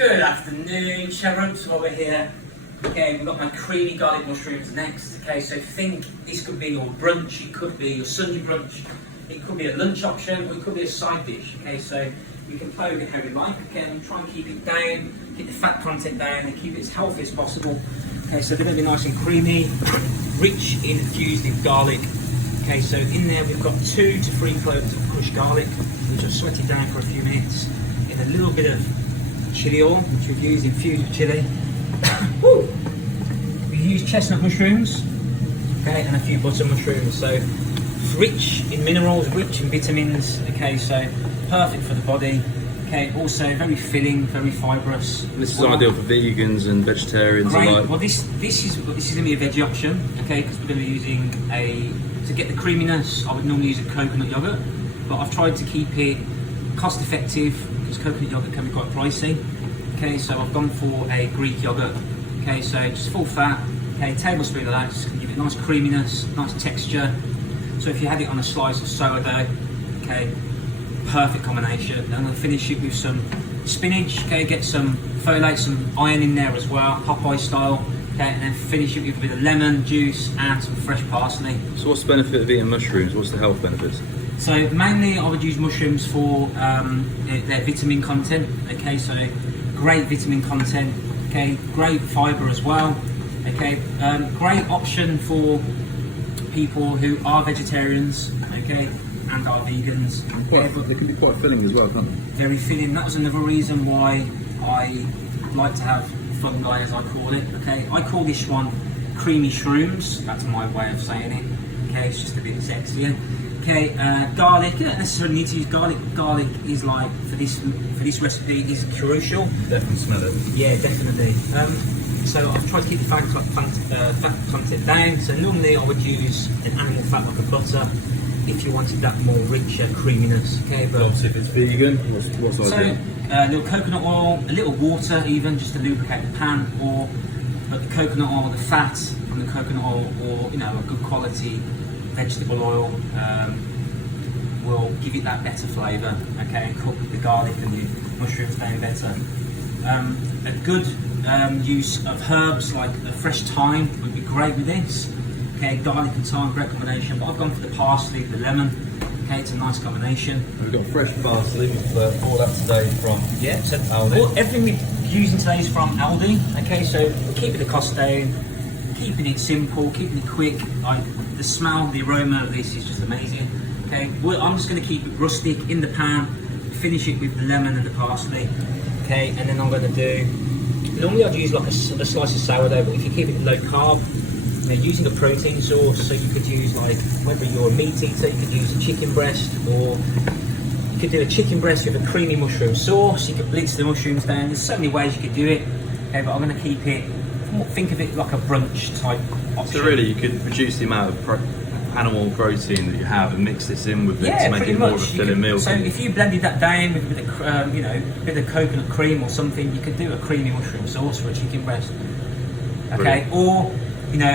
Good afternoon, Cherubs, while we're here. Okay, we've got my creamy garlic mushrooms next. Okay, so think this could be your brunch, it could be your Sunday brunch, it could be a lunch option, or it could be a side dish. Okay, so you can play with it how you like. Again, try and keep it down, keep the fat content down, and keep it as healthy as possible. Okay, so they're going to be nice and creamy, rich, infused in garlic. Okay, so in there we've got 2 to 3 cloves of crushed garlic, which I've sweated down for a few minutes, in a little bit of chili oil, which we've used infused with chili. We use chestnut mushrooms, okay, and a few butter mushrooms. So rich in minerals, rich in vitamins. Okay, so perfect for the body. Okay, also very filling, very fibrous. This is ideal for vegans and vegetarians alike. alike. Well, this is going to be a veggie option. Okay, because we're going to be using to get the creaminess. I would normally use a coconut yogurt, but I've tried to keep it cost effective because coconut yogurt can be quite pricey. Okay, so I've gone for a Greek yogurt. Okay, so just full fat. Okay, tablespoon of that, just going to give it nice creaminess, nice texture. So if you had it on a slice of sourdough, okay, perfect combination. And I'm going to finish it with some spinach. Okay, get some folate, some iron in there as well, Popeye style. Okay, and then finish it with a bit of lemon juice and some fresh parsley. So what's the benefit of eating mushrooms? What's the health benefits? So mainly I would use mushrooms for their vitamin content. Okay, so great vitamin content. Okay, great fibre as well. Okay, great option for people who are vegetarians. Okay, and are vegans. They can be quite filling as well, can't they? Very filling. That was another reason why I like to have fungi, as I call it. Okay, I call this one creamy shrooms. That's my way of saying it. Okay, it's just a bit sexier. Okay, garlic. You don't necessarily need to use garlic. Garlic is like for this recipe is crucial. Definitely smell it. Yeah, definitely. So I've tried to keep the fat content down. So normally I would use an animal fat like a butter if you wanted that more richer creaminess. Okay, but Obviously, if it's vegan, what's so ideal? a little coconut oil, a little water, even just to lubricate the pan, or but the coconut oil, the fat from the coconut oil, or a good quality vegetable oil will give it that better flavour. Okay, and cook the garlic and the mushrooms down better. A good use of herbs like a fresh thyme would be great with this. Okay, garlic and thyme, great combination. But I've gone for the parsley, the lemon. Okay, it's a nice combination. We've got fresh parsley. We've bought that today from so Aldi. Everything we're using today is from Aldi. Okay, so we're keeping the cost down, keeping it simple, keeping it quick. The smell, the aroma of this is just amazing. Okay, I'm just going to keep it rustic in the pan, finish it with the lemon and the parsley. Okay, and then I'm going to do, normally I'd use like a slice of sourdough, but if you keep it low carb, using a protein source, so you could use, like, whether you're a meat eater, you could use a chicken breast, or you could do a chicken breast with a creamy mushroom sauce. You could blitz the mushrooms down. There's so many ways you could do it. Okay, but I'm going to keep it, think of it like a brunch type option. So really, you could reduce the amount of animal protein that you have and mix this in with it to make it more of a filling meal. So if you blended that down with a bit of, bit of coconut cream or something, you could do a creamy mushroom sauce for a chicken breast. Okay, brilliant. Or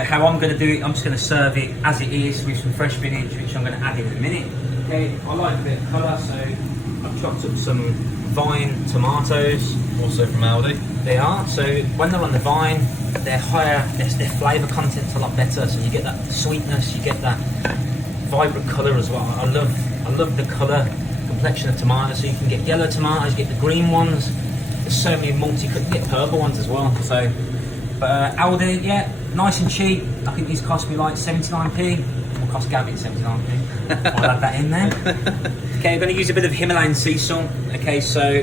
how I'm going to do it, I'm just going to serve it as it is with some fresh spinach, which I'm going to add in a minute. Okay, I like a bit of colour, so I've chopped up some vine tomatoes. Also from Aldi. They are, so when they're on the vine, they're higher, their flavour content's a lot better, so you get that sweetness, you get that vibrant colour as well. I love the colour complexion of tomatoes, so you can get yellow tomatoes, you get the green ones, there's so many you could get purple ones as well. So, but Aldi, yeah, nice and cheap. I think these cost me like 79p. Will cost Gabby 79p. I'll add that in there. Okay, I'm going to use a bit of Himalayan sea salt. Okay, so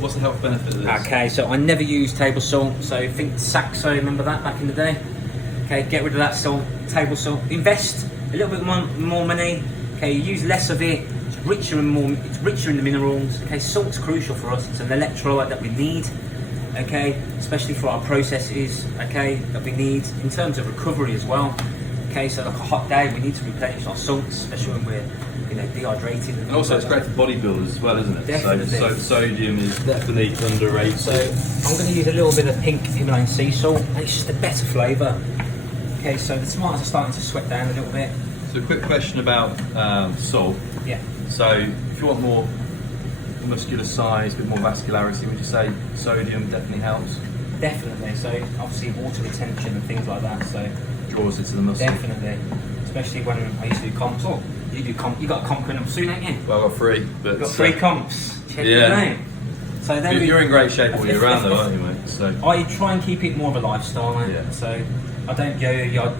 What's the health benefit of this? Okay, so I never use table salt. So think Saxo, remember that back in the day? Okay, get rid of that salt, table salt. Invest a little bit more money. Okay, use less of it. It's richer in the minerals. Okay, salt's crucial for us. It's an electrolyte that we need. Okay, especially for our processes. Okay, that we need in terms of recovery as well. Okay, so like a hot day, we need to replenish our salts, especially when we're dehydrated. And also, it's great for bodybuilders as well, isn't it? Definitely. So sodium is definitely underrated. So I'm going to use a little bit of pink Himalayan sea salt, and it's just a better flavour. Okay, so the tomatoes are starting to sweat down a little bit. So a quick question about salt. Yeah. So if you want more muscular size, a bit more vascularity. Would you say sodium definitely helps? Definitely. So obviously water retention and things like that. So Draws it to the muscle. definitely, especially when I used to do comps. Oh, you do comp. You got a comp coming up soon, ain't you? Well, I've got 3, but You got 3 comps. Check yeah. it out. So then you're in great shape all year round, though, aren't you, mate? So I try and keep it more of a lifestyle, mate. Yeah. So I don't yo-yo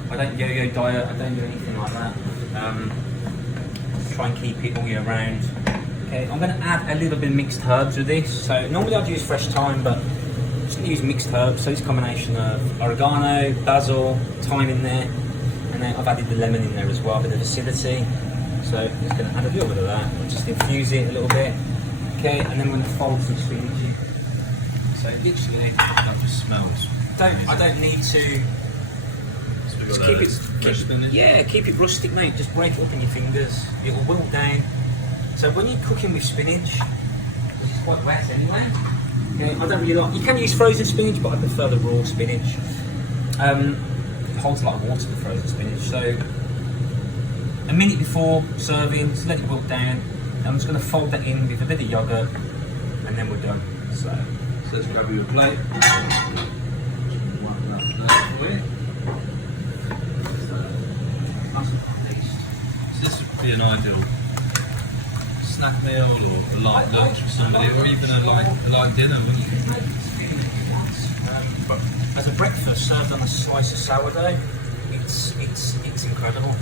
diet. I don't do anything like that. Try and keep it all year round. Okay, I'm going to add a little bit of mixed herbs with this. So normally I'd use fresh thyme, but I'm just going to use mixed herbs. So it's a combination of oregano, basil, thyme in there, and then I've added the lemon in there as well, a bit of acidity. So I'm just going to add a little bit of that. Just infuse it a little bit. Okay, and then we're going to fold some spinach. So literally, that just smells. I don't need to. So we've Just got keep it, fresh spinach. yeah, keep it rustic, mate. Just break it up in your fingers. It will wilt down. So when you're cooking with spinach, which is quite wet anyway. Okay, I don't really like. You can use frozen spinach, but I prefer the raw spinach. It holds a lot of water, the frozen spinach. So a minute before serving, just let it wilt down. I'm just going to fold that in with a bit of yogurt, and then we're done. So let's grab you a plate. Wipe that there for you. So this would be an ideal snack meal or a light lunch for somebody, or even a light dinner, wouldn't you? But as a breakfast served on a slice of sourdough, it's incredible.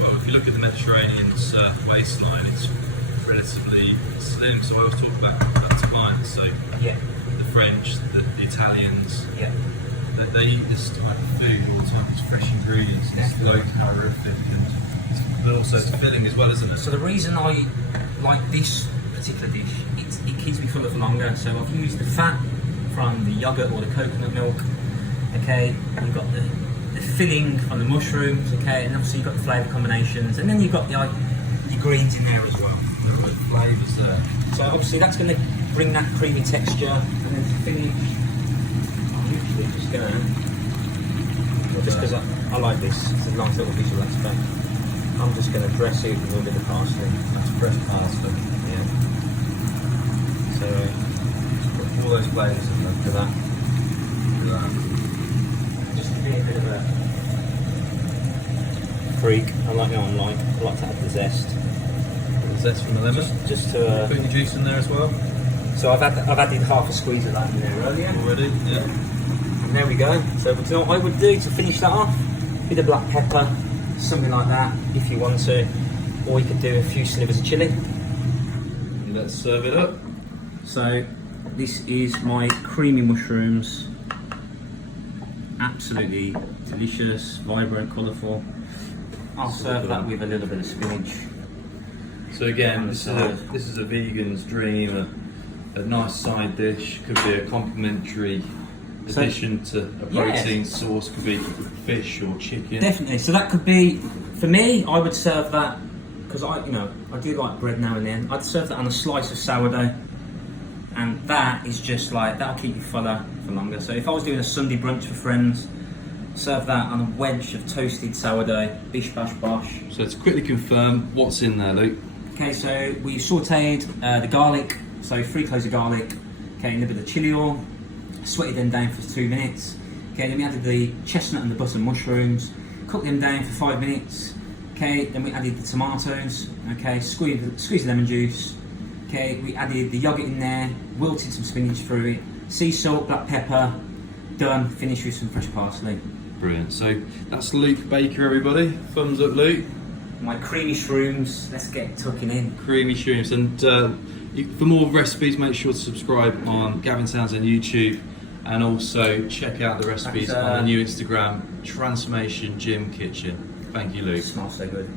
Well, if you look at the Mediterranean surf waistline, it's relatively slim. So I always talk about that to clients. So Yeah, the French, the Italians, yeah. they eat this type of food all the time. It's fresh ingredients, and it's low calorific, but also it's filling as well, isn't it? So the reason I like this particular dish, it keeps me full of longer. So I've used the fat from the yogurt or the coconut milk. Okay, you've got the filling from the mushrooms. Okay, and obviously you've got the flavour combinations, and then you've got your greens in there as well. The right flavours there. So obviously that's going to bring that creamy texture, and then to finish, I'm usually just going to, just because I like this, it's a nice little visual aspect. I'm just going to dress it with a little bit of parsley. That's fresh parsley. Yeah. So Put all those flavours in there. look at that. Look at that. Just to be a bit of a freak, I like to add the zest. The zest from the lemon. Just to. Putting your juice in there as well. So I've added half a squeeze of that in there earlier. Already, yeah. And there we go. So you know what I would do to finish that off? Bit of black pepper, something like that, if you want to. Or you could do a few slivers of chilli. Let's serve it up. So this is my creamy mushrooms. Absolutely delicious, vibrant, colourful. I'll serve that with a little bit of spinach. So again, this is a vegan's dream. A nice side dish, could be a complimentary addition to a protein source, could be fish or chicken. Definitely. So that could be, for me, I would serve that because I do like bread now and then. I'd serve that on a slice of sourdough, and that is just like that'll keep you fuller for longer. So if I was doing a Sunday brunch for friends, serve that on a wedge of toasted sourdough, bish bash bosh. So to quickly confirm, what's in there, Luke? Okay, so we sautéed the garlic, so 3 cloves of garlic, okay, and a bit of chili oil, sweated them down for 2 minutes. Okay, then we added the chestnut and the butter mushrooms, cooked them down for 5 minutes. Okay, then we added the tomatoes, okay, squeezed lemon juice. Okay, we added the yogurt in there, wilted some spinach through it, sea salt, black pepper, done, finished with some fresh parsley. Brilliant. So that's Luke Baker, everybody. Thumbs up, Luke. My creamy shrooms, let's get tucking in. Creamy shrooms. And for more recipes, make sure to subscribe on Gavin Townsend YouTube, and also check out the recipes on the new Instagram, Transformation Gym Kitchen. Thank you, Luke. It smells so good.